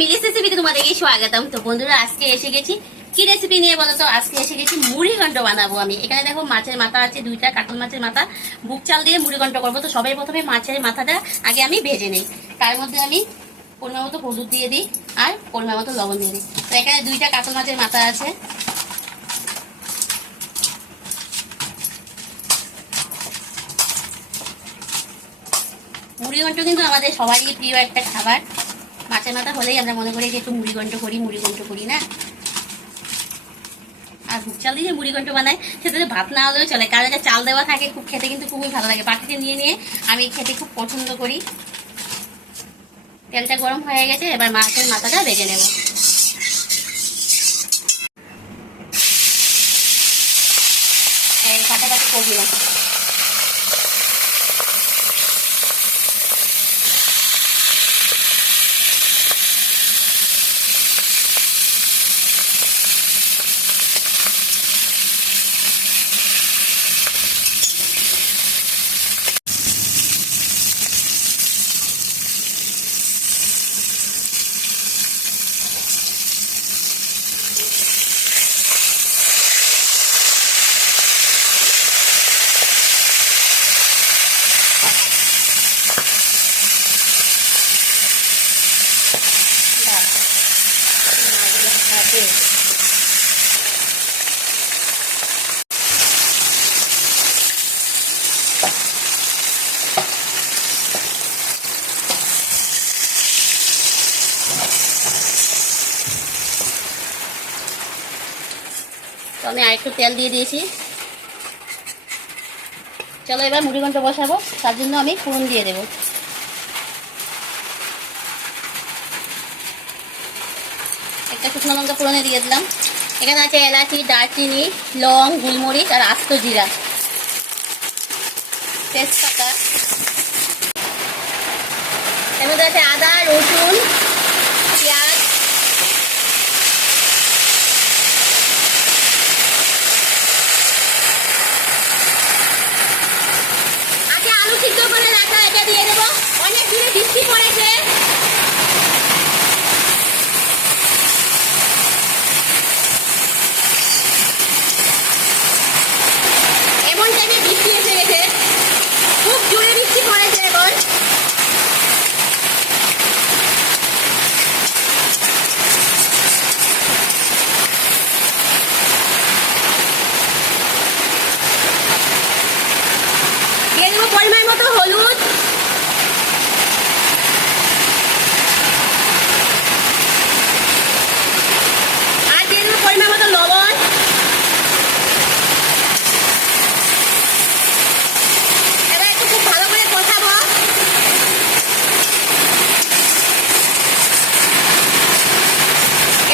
মিলিস রেসিপিতে তোমাদেরকে স্বাগতম। তো বন্ধুরা, আজকে এসে গেছি কি রেসিপি নিয়ে বলো তো? আজকে এসে গেছি মুড়ি ঘন্ট বানাবো আমি। এখানে দেখো মাছের মাথা আছে দুইটা, কাতল মাছের মাথা, বুক চাল দিয়ে মুড়ি ঘন্ট করবো। তো সবাই প্রথমে মাছের মাথাটা আগে আমি ভেজে নেই, তার মধ্যে আমি পরিমাণ মতো হলুদ দিয়ে দিই আর পরিমাণ মতো লবণ দিয়ে দিই। তো এখানে দুইটা কাতল মাছের মাথা আছে। মুড়ি ঘন্ট কিন্তু আমাদের সবারই প্রিয় একটা খাবার। মাছের মাথা হলেই আমরা মনে করি যে একটু মুড়ি ঘন্ট করি না। আর ভুক চাল দিয়ে মুড়ি ঘন্ট বানায় সেটাতে ভাত না হলেও চলে, কারণ এটা চাল দেওয়া থাকে, খুব খেতে কিন্তু খুবই ভালো লাগে। বাটিতে নিয়ে নিয়ে আমি খেতে খুব পছন্দ করি। তেলটা গরম হয়ে গেছে, এবার মাছের মাথাটা ভেজে নেব। ফাটাফাটি করবি না। তো আমি আরেকটু তেল দিয়ে দিয়েছি। চলো এবার মুড়ি ঘন্ট বসাবো, তার জন্য আমি ফোড়ন দিয়ে দেবো। একটা শুকনো লঙ্কা ফোড়নে দিয়ে দিলাম। এখানে আছে এলাচি, দারচিনি, লং, গোলমরিচ আর আস্ত জিরা, তেজপাতা। এর মধ্যে আছে আদা, রসুন, পেঁয়াজ। আগে আলু সিদ্ধ করে রাখা, এটা দিয়ে দেবো। অনেক দূরে বৃষ্টি পড়েছে, এমন টাইমে বৃষ্টি এসে গেছে, খুব জোরে বৃষ্টি পড়েছে এখন। দিয়ে দেবো পরিমাণ মতো হলুদ, আর দিয়ে দেবো পরিমাণ মতো লবণ। এবার একটু খুব ভালো করে কষাবো।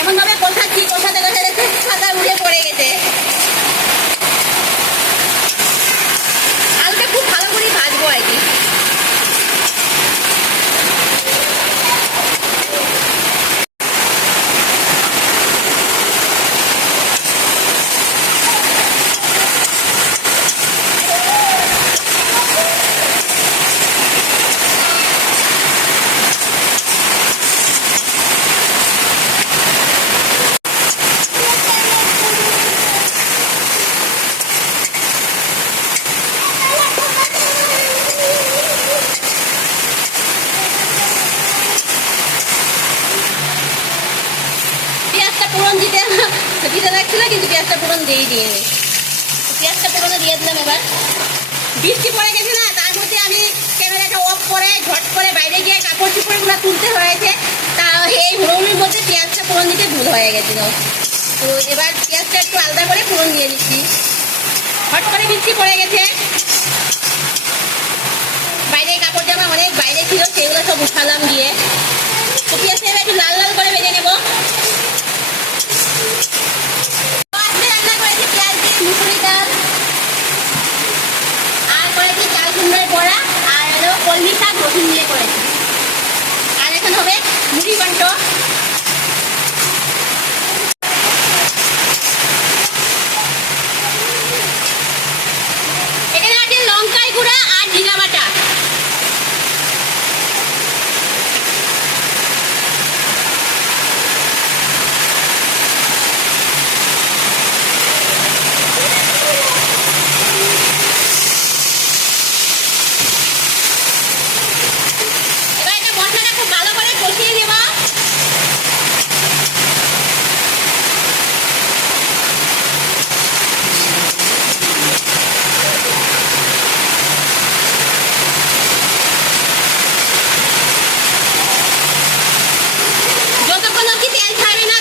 এমন ভাবে কষাচ্ছি, কষাতে কষাতে সাদা উড়ে পড়ে গেছে। আলুটা খুব ভালো করে ভাজবো আর কি। পেঁয়াজটা ফোড়ন দিতে রাখছিল, কিন্তু পেঁয়াজটা ফোড়ন দিইনি। পেঁয়াজটা ফোড়নে দিয়ে দিলাম। এবার বৃষ্টি পড়ে গেছে না, তার মধ্যে আমি ক্যামেরাটা অফ করে ঝট করে বাইরে গিয়ে কাপড় চোপড়গুলো তুলতে হয়েছে। তা এই হুড়োহুড়ির মধ্যে পেঁয়াজটা ফোড়ন দিতে ভুল হয়ে গেছিল। তো এবার পেঁয়াজটা একটু আলাদা করে ফোড়ন দিয়ে দিচ্ছি। হট করে বৃষ্টি পড়ে গেছে, বাইরে কাপড় জামা অনেক বাইরে ছিল, সেগুলো সব উঠালাম গিয়ে। তো পেঁয়াজটা এবার একটু লাল লাল করে ভেজে নেবো। রান্না করেছি পেঁয়াজ দিয়ে মুসুরি ডাল, আর করেছি চাল কুমড়োর বড়া, আর হলো কলমি শাক রসুন দিয়ে করেছি। আর এখন হবে মুড়ি ঘন্ট। এখানে আছে লঙ্কার গুঁড়া আর জিরা বাটা।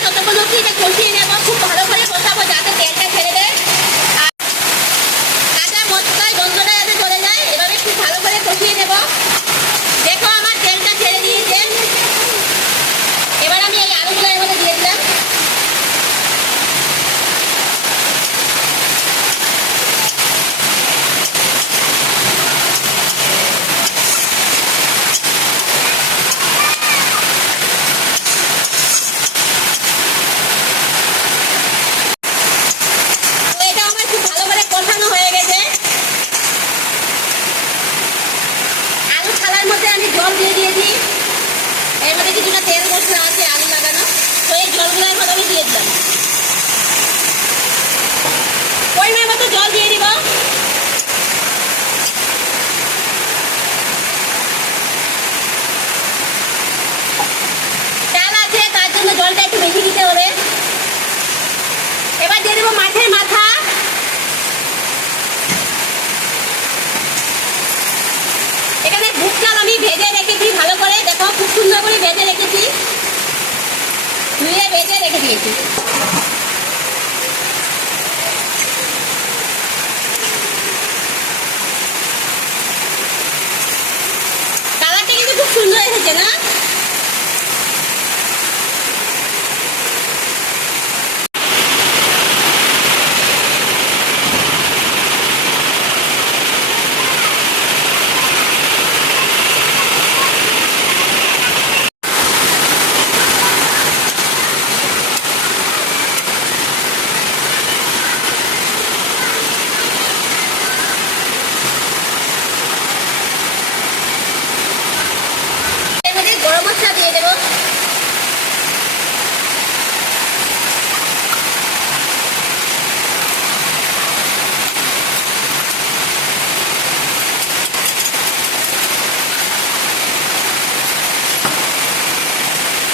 ততক্ষণ অবধি এটা কষিয়ে নেবো, খুব ভালো করে কষাবো যাতে তেলটা ছেড়ে দেয় আর কাঁচা মশলায় গন্ধটা যাতে চলে যায়। এভাবে খুব ভালো করে কষিয়ে নেবো। দেখো আমার তেলটা ছেড়ে দিয়েছে। এবার আমি এই আলুগুলো এর মধ্যে দিয়ে দিলাম। পরিমাণ মতো জল দিয়ে দিব। চাল আছে তার জন্য জলটা একটু বেশি দিতে হবে। এবার দিয়ে দেবো মাছের মাথা। এখানে বুক চাল আমি ভেজে রেখেছি ভালো করে, দেখো খুব সুন্দর করে ভেজে রেখেছি, ধুয়ে ভেজে রেখে দিয়েছি। খুব সুন্দর এসেছে না? গরম মশলা দিয়ে দেবো।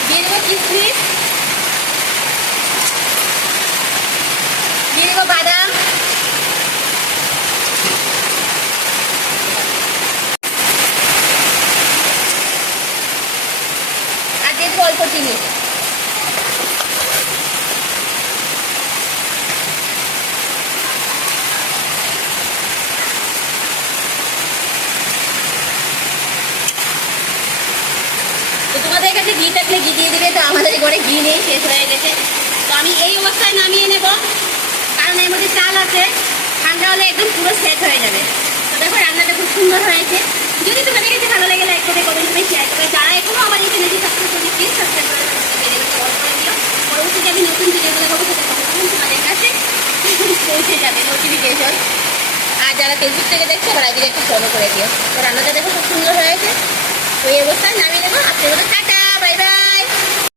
দিয়ে দেবো কিশমিশ, দিয়ে দেবো বাদাম, আর দিয়ে দেবো অল্প চিনি। তো তোমাদের কাছে ঘি থাকলে ঘি দিয়ে দিবে, তো আমাদের ঘরে ঘি নেই, শেষ হয়ে গেছে। তো আমি এই অবস্থায় নামিয়ে নেব, কারণ এর মধ্যে চাল আছে, ঠান্ডা হলে একদম পুরো সেট হয়ে যাবে। তো দেখো রান্নাটা খুব সুন্দর হয়েছে। যদি তোমাদের কাছে ভালো লাগে লাইক করে কমেন্ট করে শেয়ার করে, যারা এখনো আমার এই চ্যানেলটি সাবস্ক্রাইব করে প্লিজ সাবস্ক্রাইব করে অল করে দিও। পরবর্তীতে আমি নতুন ভিডিওগুলো করবো সেটা তখন তোমাদের কাছে পৌঁছে যাবে নোটিফিকেশন। আর যারা ফেসবুক থেকে দেখছো তারা আজকে একটু ফলো করে দিও। তো রান্নাটা দেখো খুব সুন্দর হয়েছে। তো এই অবস্থায় নামিয়ে নেবো। আপনাদের টাটা, বাই বাই।